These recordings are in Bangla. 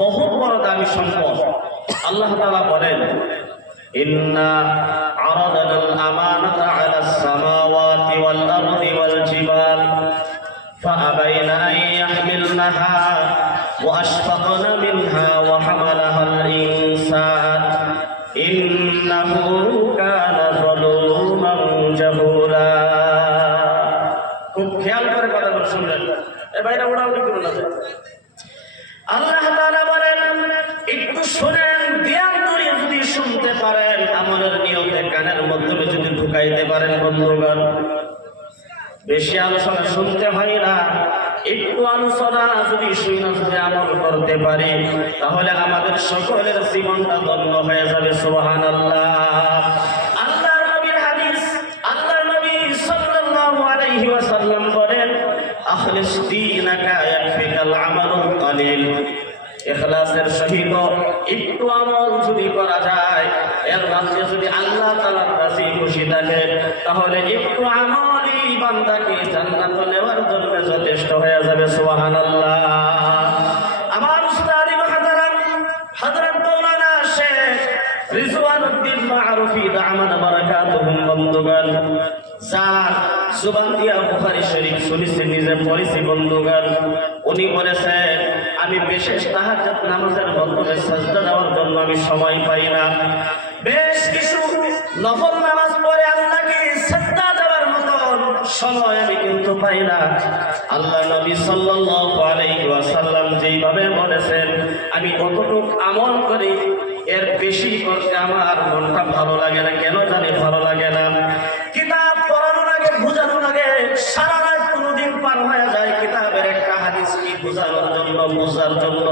বহুত বড় দামি সম্পদ। আল্লাহ তাআলা বলেন, ইন্না আরাদানাল আমানাতা আলাস সামাওয়াতি ওয়াল আরদি ওয়াল জিবাল ফাআবাইনা আন ইয়াহমিলনাহা ওয়া আশফাকনা মিনহা ওয়া হামালাহাল ইনসান ইন্নাহু কানা যালুমান জাহুলা। খুব খেয়াল করে কথাগুলো শুনবেন, এই বাইরে উড়াউড়ি করুন না। আল্লাহ তাআলা বলেন, একটু শুনেন, ধ্যান করে যদি শুনতে পারেন, আমলের নিয়তে কানের মাধ্যমে যদি ঢুকাইতে পারেন, বন্ধুগণ, বেশি আলোচনা শুনতে হয় না, একটু আলোচনা যদি শুনে যদি আমল করতে পারি, তাহলে আমাদের সকলের জীবনটা ধন্য হয়ে যাবে। সুবহানাল্লাহ। আল্লাহর নবীর হাদিস, আল্লাহর নবী সাল্লাল্লাহু আলাইহি ওয়াসাল্লাম বলেন, আখলিস দীনাকা ইয়াকফিকাল আমালুল কালিল। ইখলাসের সহিত একটু আমল যদি করা যায়, এর মাঝে যদি আল্লাহ তাআলা রাজি খুশি থাকে, তাহলে একটু আমলই বান্দাকে জান্নাতে নেওয়ার জন্য যথেষ্ট হয়ে যাবে। সুবহানাল্লাহ। আমার উস্তাদ মুহতারাম হযরত মাওলানা শেখ রিজওয়ানুদ্দিন মারুফি দামাত বারাকাতুহুম, বন্ধুগণ, যার জবান দিয়া বুখারী শরীফ শুনেছি, নিজে পড়েছি, বন্ধুগণ, উনি বলেছেন, আমি বিশেষ তাহাজ্জুদ নামাজের মাধ্যমে সাজদা দেওয়ার জন্য আমি সময় পাই না, বেশ কিছু নফল নামাজ পড়ে আল্লাহকে সাজদা দেওয়ার মতো সময় আমি কিন্তু পাই না। আল্লাহ নবী সাল্লাল্লাহু আলাইহি ওয়াসাল্লাম যেইভাবে বলেছেন, আমি কতটুকু আমল করি, এর বেশি করতে আমার মনটা ভালো লাগে না। কেন জানি ভালো লাগে না? কিতাব পড়ানোর আগে, বোঝানোর আগে সারা রাত কোনোদিন পার হয়ে যায় কিতাবের একটা হাদিস কি বোঝানোর জন্য, বোঝার জন্য।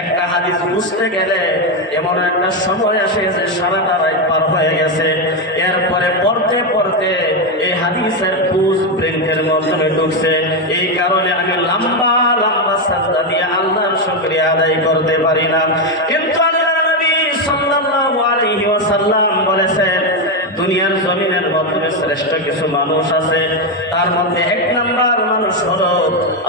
একটা হাদিস বুঝতে গেলে এমন একটা সময় আসে যে সারাটা রাত পার হয়ে গেছে। এরপরে পড়তে পড়তে এই হাদিসের বুঝ ব্রেনের মাধ্যমে ঢুকছে। এই কারণে আমি লম্বা লম্বা সাজদা দিয়ে আল্লাহর শুকরিয়া আদায় করতে পারি না। কিন্তু আল্লাহর নবী সাল্লাল্লাহু আলাইহি ওয়াসাল্লাম বলেছেন, দুনিয়ার জমিনের মধ্যে শ্রেষ্ঠ কিছু মানুষ আছে, তার মধ্যে এক নাম্বার মানুষ হলো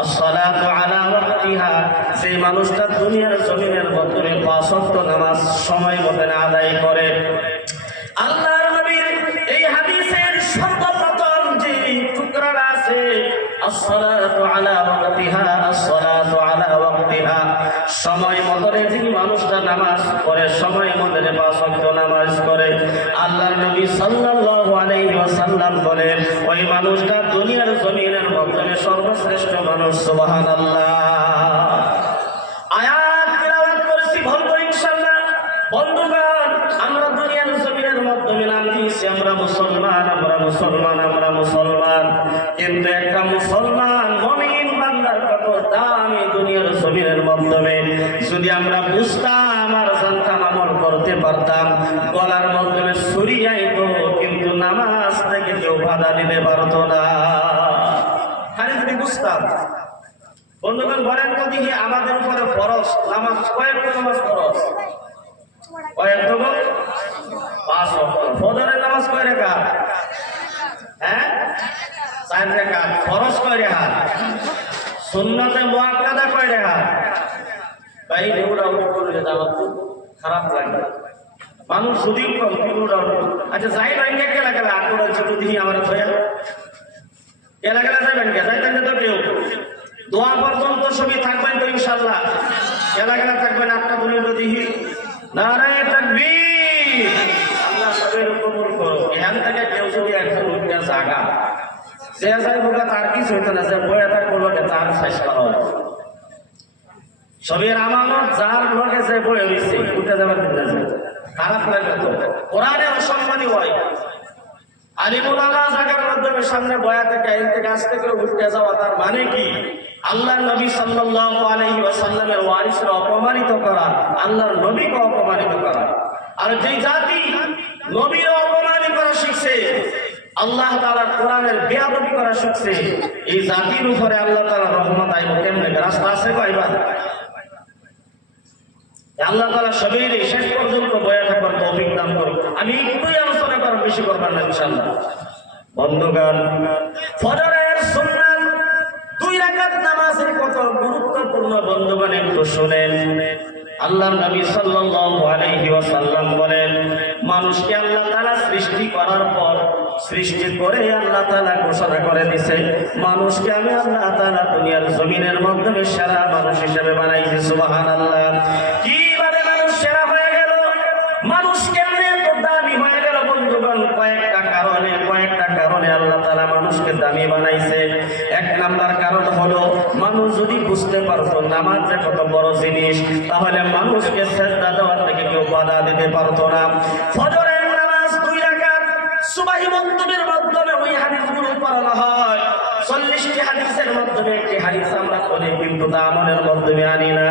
আসসালাতু আলা ওয়াক্তিহা। সেই মানুষটা দুনিয়ার জমিনের মধ্যে ৫ ওয়াক্ত নামাজ সময় মতো আদায় করে। আল্লাহর নবীর এই হাদিসের সর্বপ্রথম যে টুকরাটা আছে, আসসালাতু আলা ওয়াক্তিহা, আসসালাতু আলা ওয়াক্তিহা, সময় মতো যে মানুষটা নামাজ পড়ে, সময় মতো ৫ ওয়াক্ত নামাজ করে, আল্লাহর নবী সাল্লাল্লাহু আলাইহি ওয়াসাল্লাম বলেন, ওই মানুষটা দুনিয়ার জমিনের মধ্যে সর্বশ্রেষ্ঠ মানুষ। সুবহানাল্লাহ। আয়াত তিলাওয়াত করেছি, বলবো ইনশাআল্লাহ। বন্ধুগণ, আমরা দুনিয়ার জমিনের মধ্যে নাম দিয়েছি আমরা মুসলমান, আমরা মুসলমান, আমরা মুসলমান, কিন্তু একটা মুসলমান মুমিন বান্দার কত দামি দুনিয়ার জমিনের মাধ্যমে যদি আমরা বুঝতাম আর জানতাম, আমল করতে পারতাম, গলার মাধ্যমে ছুরি আইতো, কিন্তু নামাজ থেকে কেউ বাধা দিতে পারতো না। খালি যদি বুঝতাম। বন্ধুগণ, বলেন তো দেখি, আমাদের উপরে ফরজ নামাজ কয়েকটা নামাজ ফরজ? কয়েকটা? ৫ ওয়াক্ত। ফজরের নামাজ কয় রাকাত? হ্যাঁ, ৪ রাকাত। ফরজ কয় রাকাত? সুন্নতে মুআক্কাদা কয় রাকাত? ভাই এগুলো করলে আমার খুব খারাপ লাগে। মানুষ যদি কম এগুলো, আচ্ছা যাই ব্যাংকে গেলা গেলা আটটা ছোট দিই আমার থয়া গেলা গেলা যাইবেন কে? যাইতেন তো কেউ দোয়া পর্যন্ত সবই থাকবেন তো ইনশাআল্লাহ। গেলা গেলা থাকবেন ৮টা পর্যন্ত দিই। নারায়ে তাকবীর। আল্লাহ সবের কবুল করো। এখান থেকে কেউ যদি একজন উঠে জাগা যে যায় বোকা, তার কিছু হইতো না, যে বইয়া থাকবো লোকে তার চেষ্টা হয়। সবের আমানত যার লোকে যে বয়ে হইছে উঠে যাবার দিতে যায়, খারাপ লাগবে তো। কোরআনে অসম্মানী হয়। আলিমুল আলা জায়গার মাধ্যমে সামনে বয়া থেকে এর থেকে আসতে করে উঠতে যাওয়া, তার মানে কি? আল্লাহর নবী সাল্লাল্লাহু আলাইহি ওয়াসাল্লামের ওয়ারিসকে অপমানিত করা, আল্লাহর নবীকে অপমানিত করা। আর যে জাতি নবীর অপমানিত করা শিখছে, আল্লাহ তাআলার কোরআনের বেয়াদবি করা শিখছে, এই জাতির উপরে আল্লাহ তাআলার রহমত আইব কেমনে? রাস্তা আছে কয়বার? আল্লাহ তাআলা সবের শেষ পর্যন্ত বয়া থাকবার তৌফিক দান করুন। আমি একটুই আলোচনা করার বেশি করবার না ইনশাআল্লাহ। বন্ধুগণ, ফজরের সুন্নাত 2 রাকাত নামাজের কত গুরুত্বপূর্ণ গুরুত্বপূর্ণ বন্ধুগণ, একটু শুনেন। আল্লাহর নবী সাল্লাল্লাহু আলাইহি ওয়াসাল্লাম বলেন, মানুষকে আল্লাহ তাআলা সৃষ্টি করার পর, সৃষ্টি করে আল্লাহ তাআলা ঘোষণা করে দিয়েছে, মানুষকে আমি আল্লাহ তাআলা দুনিয়ার জমিনের মাধ্যমে সেরা মানুষ হিসেবে বানাইছি। সুবহানাল্লাহ। কিভাবে মানুষ সেরা হয়ে গেল, মানুষ কেমনে এত দামি হয়ে গেল বন্ধুগণ? কয়েকটা কারণে আল্লাহ তাআলা মানুষকে দামি বানাইছে। এক নাম্বার কারণ হলো, মানুষ যদি বুঝতে পারতো নামাজ যে কত বড় জিনিস, তাহলে মানুষকে সিজদা দেওয়ার থেকে কেউ বাধা দিতে পারতো না। ফজরের নামাজ 2 রাকাত সুবহি মাগরিবের মাধ্যমে ওই হাদিসগুলো পড়ানো হয়। 40টি হাদিসের মাধ্যমে একটি হাদিস আমরা পড়ি, কিন্তু তা আমলের মাধ্যমে আনি না।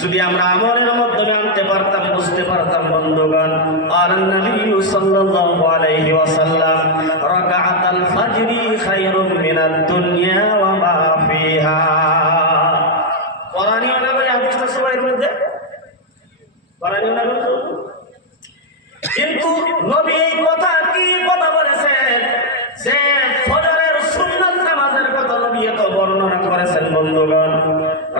যদি আমরা আমলের মাধ্যমে আনতে পারতাম, বুঝতে পারতাম বন্ধুগণ। আল্লাহর নবী সাল্লাল্লাহু আলাইহি ওয়াসাল্লাম, রাকাআতুল ফাজরি খায়রুম মিনাদ দুনিয়া ওয়া মা ফিহা। কোরআনীয় না ভাই হাদিসটা সবাই মধ্যে কোরআনীয় না, কিন্তু নবী এই কথা কি কথা বলেছেন যে ফজরের সুন্নাত নামাজের কথা নবী এত বর্ণনা করেছেন বন্ধুগণ।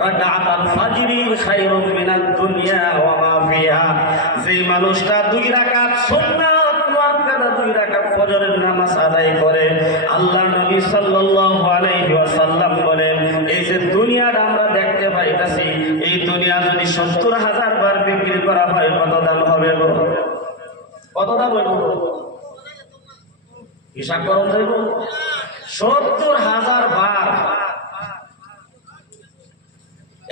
রাকাআতুল ফাজরি খায়রুম মিনাদ দুনিয়া ওয়া মা ফিহা। যে মানুষটা 2 রাকাত সুন্নাত মুআক্কাদা 2 রাকাত ফজরের নামাজ আদায় করে, আল্লাহর নবী সাল্লাল্লাহু আলাইহি ওয়াসাল্লাম বলেন, এই যে দুনিয়াটা আমরা দেখতে পাইতাছি, এই দুনিয়া যদি 70,000 বার বিক্রি করা হয়, কত দাম হবে গো? কত দাম হইব? হিসাব করুন যাইব 70,000 বার।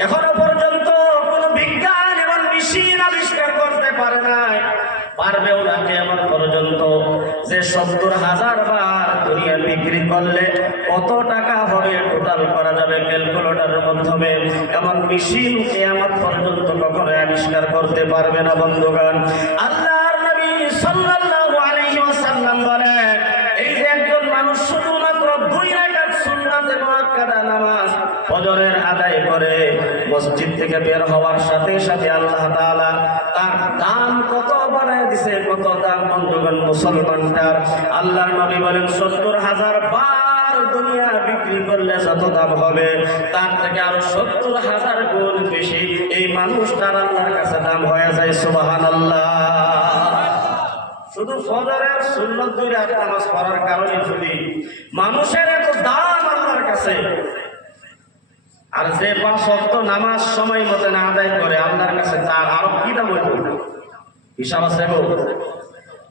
এখনো পর্যন্ত কোন বিজ্ঞান এবং মেশিন আবিষ্কার করতে পারে নাই, পারবেও না কিয়ামত পর্যন্ত, যে 70,000 বার দুনিয়া বিক্রি করলে কত টাকা হবে টোটাল করা যাবে ক্যালকুলেটরের মাধ্যমে। এমন মেশিন কিয়ামত পর্যন্ত কখনো আবিষ্কার করতে পারবে না বন্ধুগণ। আল্লাহর নবী সাল্লাল্লাহু আলাইহি ওয়াসাল্লাম বলেন, এই যে একজন মানুষ শুধুমাত্র 2 রাকাত সুন্নাতে মুআক্কাদা নামাজ ফজরের আদায় করে, মসজিদ থেকে বের হওয়ার সাথে সাথে আল্লাহ তাআলা তার দাম কত বাড়ায় দিছে, কত দাম বন্ধুগণ মুসলমানটার। আল্লাহর নবী বলেন, 70,000 বার দুনিয়া বিক্রি করলে যত দাম হবে, তার থেকে আরো 70,000 গুণ বেশি এই মানুষটার আল্লাহর কাছে দাম হয়ে যায়। সুবহানাল্লাহ। শুধু ফজরের সুন্নাত 2 রাকাত নামাজ পড়ার কারণে যদি মানুষের এত দাম আল্লাহর কাছে, আর যে 5 ওয়াক্ত নামাজ সময় মতো না আদায় করে, আল্লাহর কাছে তার আরো কি দাম হইব? হিসাব আছে গো।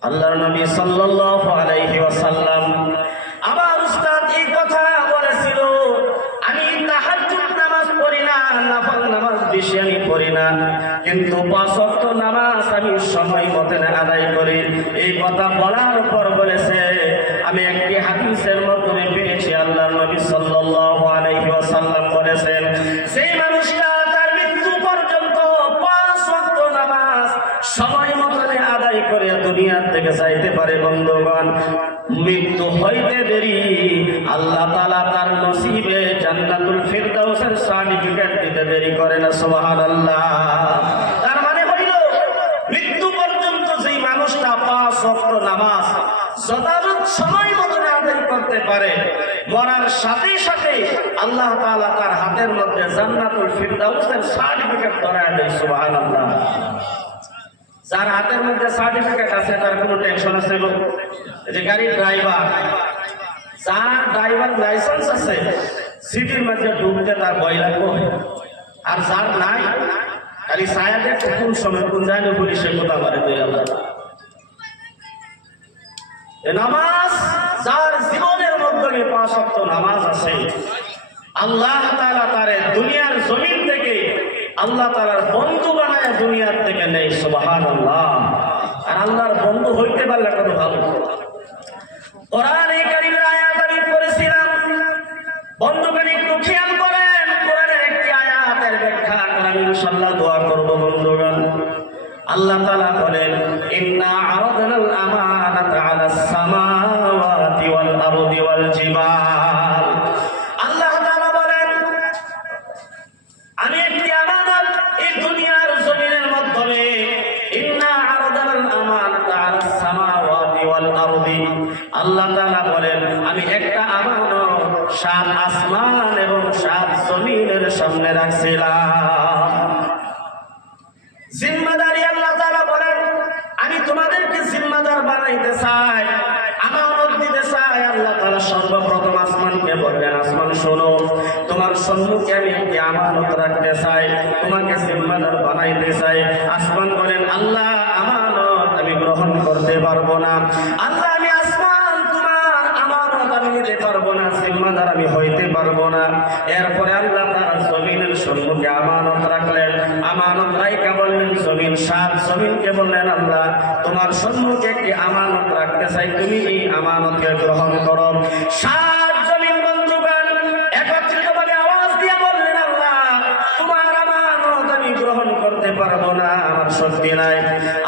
আল্লাহর নবী সাল্লাল্লাহু আলাইহি ওয়াসাল্লাম আবার উস্তাদ এই কথা বলেছিল, আমি তাহাজ্জুদ নামাজ পড়ি না, নফল নামাজ বেশি আমি পড়ি না, কিন্তু 5 ওয়াক্ত নামাজ আমি সময় মতো আদায় করি। এই কথা বলার পর বলেছে, আমি একটি হাদিসের মাধ্যমে পেয়েছি, আল্লাহর নবী সাল্লাল্লাহু আলাইহি ওয়াসাল্লাম বলেছেন, সেই মানুষটা তার মৃত্যু পর্যন্ত 5 ওয়াক্ত নামাজ সময় মতো আদায় করে দুনিয়া থেকে যাইতে পারে বন্ধুগণ। মৃত্যু হইতে দেরি আল্লাহ তাআলা তার নসিবে জান্নাতুল ফিরদাউসের সার্টিফিকেট দিতে দেরি করে না। সুবহানাল্লাহ। তার মানে হইল, মৃত্যু পর্যন্ত যেই মানুষটা 5 ওয়াক্ত নামাজ যথাযথ সময় মতো আদায় করতে পারে, মরার সাথে সাথে আল্লাহ তাআলা তার হাতের মধ্যে জান্নাতুল ফিরদাউসের সার্টিফিকেট ধরায় দেয়। সুবহানাল্লাহ। যার হাতের মধ্যে সার্টিফিকেট আছে তার কোনো টেনশন আছে গো? যে গাড়ির ড্রাইভার, যার ড্রাইভার লাইসেন্স আছে, সিটির মধ্যে ঢুকতে তার ভয় লাগবে। আর যার নাই, খালি সায়াদে কোন সময় কোন জায়গায় পুলিশে কথা বলে তুই আল্লাহ। নামাজ যার জীবনের মাধ্যমে 5 ওয়াক্ত নামাজ আছে, আল্লাহ তাআলা তারে দুনিয়ার জমিন থেকে আল্লাহ তাআলার বন্ধু বানায় দুনিয়ার থেকে নেই। সুবহানাল্লাহ। আর আল্লাহর বন্ধু হইতে পারলে কত ভালো। কোরআনে কারীমের আয়াত আমি পড়েছিলাম, বন্ধুগণ একটু খেয়াল করেন। কোরআনের একটি আয়াতের ব্যাখ্যা আমি ইনশাআল্লাহ দোয়া করব বন্ধুগণ। আল্লাহ তাআলা বলেন, ইন্না আরাদনাল আমানাতা আলাস সামাওয়াতি ওয়াল আরদি ওয়াল জিবাল। আল্লাহ তাআলা বলেন, আমি একটি আমানত এই দুনিয়ার জমিনের মাধ্যমে, ইন্না আরাদনাল আমানাতা আলাস সামাওয়াতি ওয়াল আরদি। আল্লাহ তাআলা বলেন, আমি একটা আমানত 7 আসমান এবং 7 জমিনের সামনে রাখছিলাম। শোনো, তোমার সম্মুখে আমি একটি আমানত রাখতে চাই, তোমাকে জিম্মাদার বানাইতে চাই। আসমান বলেন, আল্লাহ আমানত আমি গ্রহণ করতে পারবো না। আল্লাহ, আমি আসমান তোমার আমানত আমি নিতে পারবো না, জিম্মাদার আমি হইতে পারবো না। এরপরে আল্লাহ তাআলা জমিনের সম্মুখে আমানত রাখলেন। আমানত রাইখা বললেন, জমিন সাত জমিনকে বললেন, আল্লাহ তোমার সম্মুখে একটি আমানত রাখতে চাই, তুমি এই আমানতকে গ্রহণ করো। সাত জমিন বন্ধুগণ একত্রিতভাবে আওয়াজ দিয়ে বললেন, আল্লাহ তোমার আমানত আমি গ্রহণ করতে পারবো না, আমার শক্তি নাই।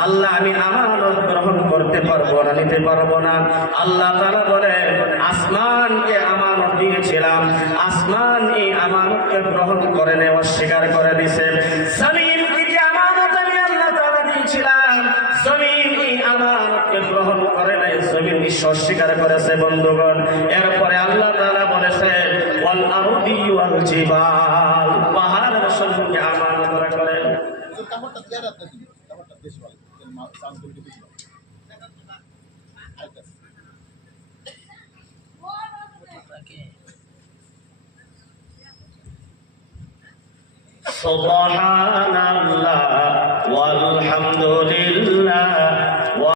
আল্লাহ, আমি আমানত গ্রহণ করতে পারবো না, নিতে পারবো না। আল্লাহ তাআলা বলেন, আসমানকে আমানত দিয়েছিলাম, আসমান এই আমানতকে গ্রহণ করে নেওয়া অস্বীকার করে দিয়েছে। জমিনকে যে আমানত আমি আল্লাহ তাআলা দিয়েছিলাম, জমিন এই আমানতকে গ্রহণ করে নাই, জমিন অস্বীকার করেছে বন্ধুগণ। এরপরে আল্লাহ তাআলা বলেছেন, ওয়াল আরদি ওয়াল জিবাল, পাহাড়ের সম্মুখে আমানত রাখলেন। কাপড়টা দিয়ে রাখতে দিন, কাপড়টা বেশি ভালো, সাউন্ড কোয়ালিটি বেশি ভালো। সুবহানাল্লাহ ওয়াল হামদুলিল্লাহ।